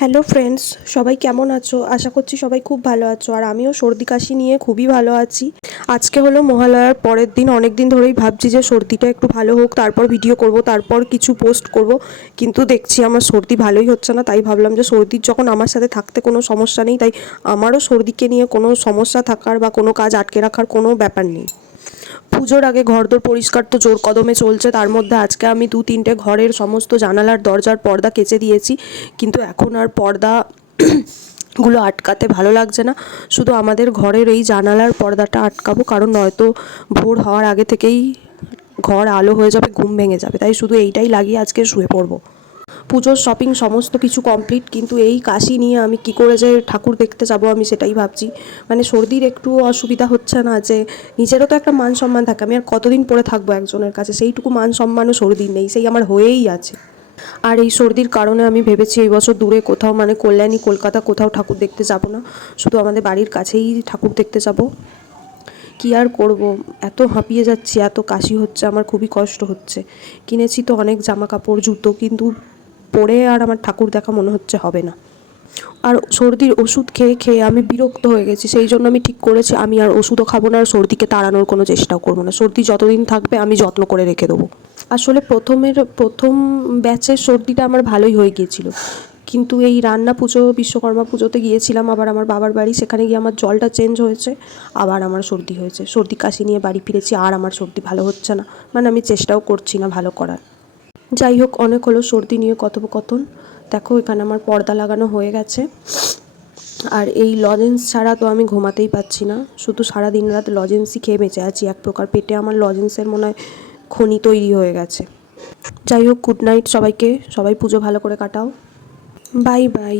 Hello friends, সবাই কেমন আছো? আশা করছি সবাই খুব ভালো আছো। আর আমিও সর্দি কাশি নিয়ে খুবই ভালো আছি। আজকে হলো মহালয়ার পরের দিন। অনেক দিন ধরেই ভাবছি যে সর্দিটা একটু ভালো হোক, তারপর ভিডিও করব, তারপর কিছু পোস্ট করব, কিন্তু দেখছি আমার সর্দি ভালোই হচ্ছে না। তাই ভাবলাম যে সর্দির যখন আমার সাথে থাকতে কোনো সমস্যা নেই, তাই আমারও সর্দিকে নিয়ে কোনো সমস্যা থাকার বা কোনো কাজ আটকে রাখার কোনো ব্যাপার নেই। পুজোর আগে ঘরদোর পরিষ্কার তো জোর কদমে চলছে। তার মধ্যে আজকে আমি 2-3টে ঘরের সমস্ত জানালার দরজার পর্দা কেচে দিয়েছি, কিন্তু এখন আর পর্দা গুলো আটকাতে ভালো লাগছে না। শুধু আমাদের ঘরের এই জানালার পর্দাটা আটকাবো, কারণ নয়তো ভোর হওয়ার আগে থেকেই ঘর আলো হয়ে যাবে, ঘুম ভেঙে যাবে। তাই শুধু এইটাই লাগিয়ে আজকে শুয়ে পড়বো। পুজোর শপিং সমস্ত কিছু কমপ্লিট, কিন্তু এই কাশি নিয়ে আমি কি করে যে ঠাকুর দেখতে যাব আমি সেটাই ভাবছি। মানে সর্দির একটু অসুবিধা হচ্ছে না যে নিজেরও তো একটা মান সম্মান থাকে, আমি আর কতদিন পরে থাকবো একজনের কাছে, সেইটুকু মান সম্মানও সর্দির নেই, সেই আমার হয়েই আছে। আর এই সর্দির কারণে আমি ভেবেছি এই বছর দূরে কোথাও, মানে কল্যাণী, কলকাতা কোথাও ঠাকুর দেখতে যাব না, শুধু আমাদের বাড়ির কাছেই ঠাকুর দেখতে যাব। কী আর করব, এত হাঁপিয়ে যাচ্ছি, এত কাশি হচ্ছে, আমার খুবই কষ্ট হচ্ছে। কিনেছি তো অনেক জামা কাপড়, জুতো, কিন্তু পরে আর আমার ঠাকুর দেখা মনে হচ্ছে হবে না। আর সর্দির ওষুধ খেয়ে খেয়ে আমি বিরক্ত হয়ে গেছি, সেই জন্য আমি ঠিক করেছি আমি আর ওষুধও খাবো না, আর সর্দিকে তাড়ানোর কোনো চেষ্টাও করবো না। সর্দি যতদিন থাকবে আমি যত্ন করে রেখে দেবো। আসলে প্রথম ব্যাচের সর্দিটা আমার ভালোই হয়ে গিয়েছিল, কিন্তু এই রান্না পুজো, বিশ্বকর্মা পুজোতে গিয়েছিলাম আবার আমার বাবার বাড়ি, সেখানে গিয়ে আমার জলটা চেঞ্জ হয়েছে, আবার আমার সর্দি হয়েছে। সর্দি কাশি নিয়ে বাড়ি ফিরেছি, আর আমার সর্দি ভালো হচ্ছে না, মানে আমি চেষ্টাও করছি না ভালো করার। যাই হোক, অনেক হলো সর্দি নিয়ে কথোপকথন। দেখো এখানে আমার পর্দা লাগানো হয়ে গেছে। আর এই লজেন্স ছাড়া তো আমি ঘুমাতেই পাচ্ছি না, শুধু সারা দিন রাত লজেন্সই খেয়ে বেঁচে আছি। এক প্রকার পেটে আমার লজেন্সের মনে হয় খনি তৈরি হয়ে গেছে। যাই হোক, গুড নাইট সবাইকে, সবাই পুজো ভালো করে কাটাও। Bye bye.